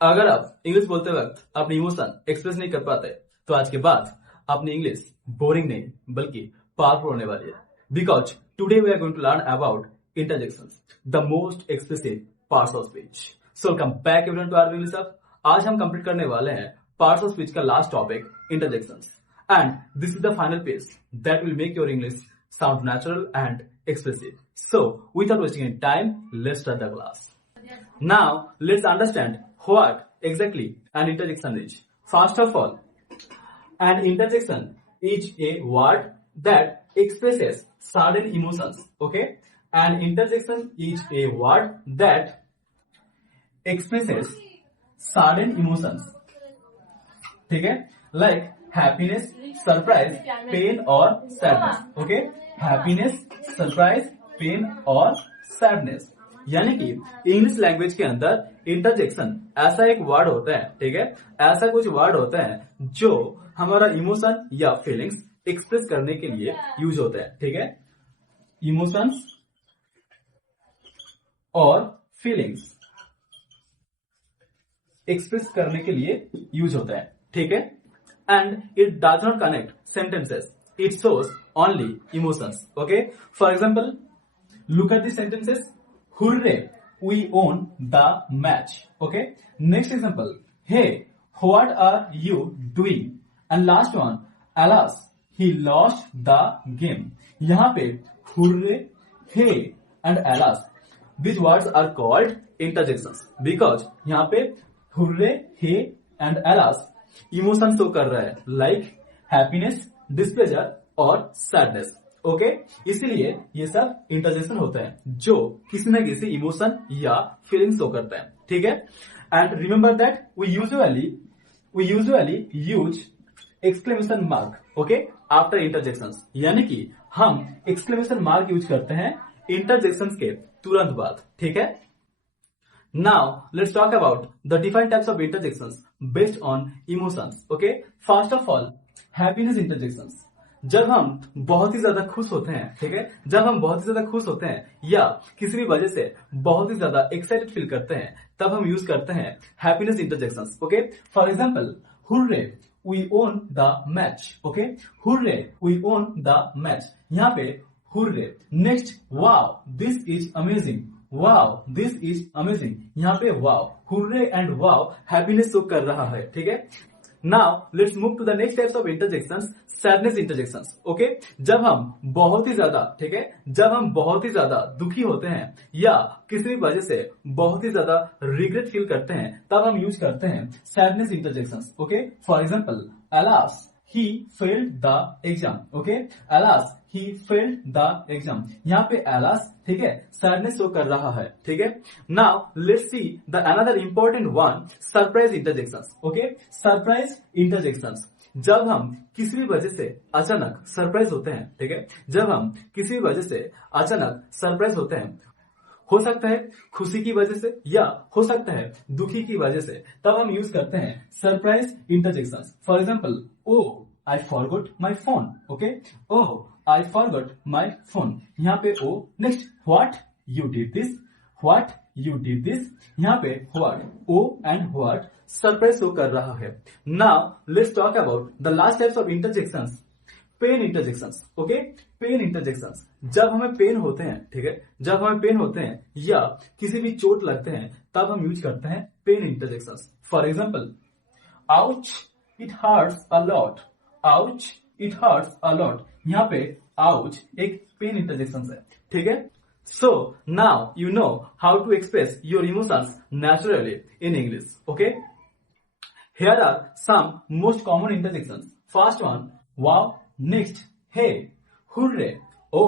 अगर आप इंग्लिश बोलते वक्त अपनी इमोशन एक्सप्रेस नहीं कर पाते तो आज के बाद अपनी इंग्लिश बोरिंग नहीं बल्कि पावरफुल होने वाली है। Because today we are going to learn about interjections, the most expressive parts of speech. So welcome back everyone to our English hub. आज हम कंप्लीट करने वाले हैं पार्ट्स ऑफ स्पीच का last topic interjections, and this is the final page that will make your English sound natural and expressive. So, without wasting any time, let's start the class. Now, let's understand what exactly an interjection is. First of all, an interjection is a word that expresses certain emotions. Okay? An interjection is a word that expresses certain emotions. ठीक है? Like happiness, surprise, pain or sadness. Okay? Happiness, surprise, pain और sadness. यानी कि English language के अंदर इंटरजेक्शन ऐसा एक वर्ड होता है, ठीक है, ऐसा कुछ वर्ड होता है जो हमारा इमोशन या फीलिंग्स एक्सप्रेस करने के लिए यूज होता है। ठीक है, इमोशंस और फीलिंग्स एक्सप्रेस करने के लिए यूज होता है। ठीक है, and it does not connect sentences, it shows only emotions. Okay, for example, look at the sentences. Hooray, we won the match. Okay, next example, hey, what are you doing? And last one, alas, he lost the game. यहाँ पे hooray, hey and alas, these words are called interjections because यहाँ पे hooray, hey and alas emotions show कर रहा है, like happiness, displeasure और sadness. Okay, इसीलिए ये सब इंटरजेक्शन होता है जो किसी न किसी इमोशन या फीलिंग शो करता है। ठीक है, and remember that we usually use exclamation mark okay after interjections, यानी कि हम एक्सक्लेमेशन मार्क यूज करते हैं इंटरजेक्शंस के तुरंत बाद। ठीक है, now let's talk about the different types of interjections based on emotions. Okay, first of all happiness interjections. जब हम बहुत ही ज्यादा खुश होते हैं, ठीक है, जब हम बहुत ही ज्यादा खुश होते हैं या किसी भी वजह से बहुत ही ज्यादा एक्साइटेड फील करते हैं तब हम यूज करते हैं happiness interjections. Okay, for example, hurray we won the match. Okay, hurray we won the match, यहाँ पे hurray. Next, wow this is amazing, wow this is amazing, यहाँ पे wow, hurray and wow happiness show कर रहा है। ठीक है, Now let's move to the next types of interjections, sadness interjections. Okay, जब हम बहुत ही ज्यादा, ठीक है, जब हम बहुत ही ज्यादा दुखी होते हैं या किसी भी वजह से बहुत ही ज्यादा रिग्रेट फील करते हैं तब हम यूज करते हैं sadness interjections. Okay, for example, alas, he failed the exam. Okay, alas, he failed the exam. यहाँ पे alas, ठीक है, सैडनेस शो कर रहा है। ठीक है, now let's see the another important one, surprise interjections. Okay, surprise interjections, जब हम किसी भी वजह से अचानक सरप्राइज होते हैं, ठीक है, जब हम किसी भी वजह से अचानक सरप्राइज होते हैं, हो सकता है खुशी की वजह से या हो सकता है दुखी की वजह से, तब हम यूज करते हैं surprise interjections. For example, oh I forgot my phone. Okay, oh I forgot my phone, यहाँ पे oh. Next, what you did this, what you did this, यहाँ पे what, oh and what surprise show कर रहा है। Now let's talk about the last types of interjections, pain interjections. Okay, pain interjections, जब हमें पेन होते हैं, ठीक है, जब हमें पेन होते हैं या किसी भी चोट लगते हैं तब हम यूज करते हैं pain interjections. For example, ouch it hurts a lot, ouch it hurts a lot, यहाँ पे आउच एक पेन इंटरजेक्शन है। ठीक है, so now you know how to express your emotions naturally in English. Okay, here are some most common interjections. First one, wow. Next, hey, hurray, oh,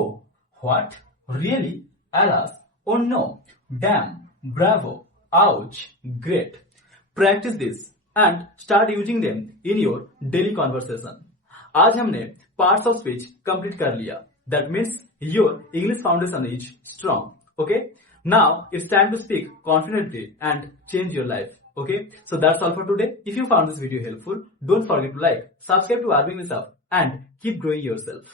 what, really, alas, oh no, damn, bravo, ouch, great. Practice this and start using them in your daily conversation. आज हमने parts of speech complete कर लिया। That means your English foundation is strong. Okay, now it's time to speak confidently and change your life. Okay, so that's all for today. If you found this video helpful, don't forget to like, subscribe to Arvind Misaf and keep growing yourself.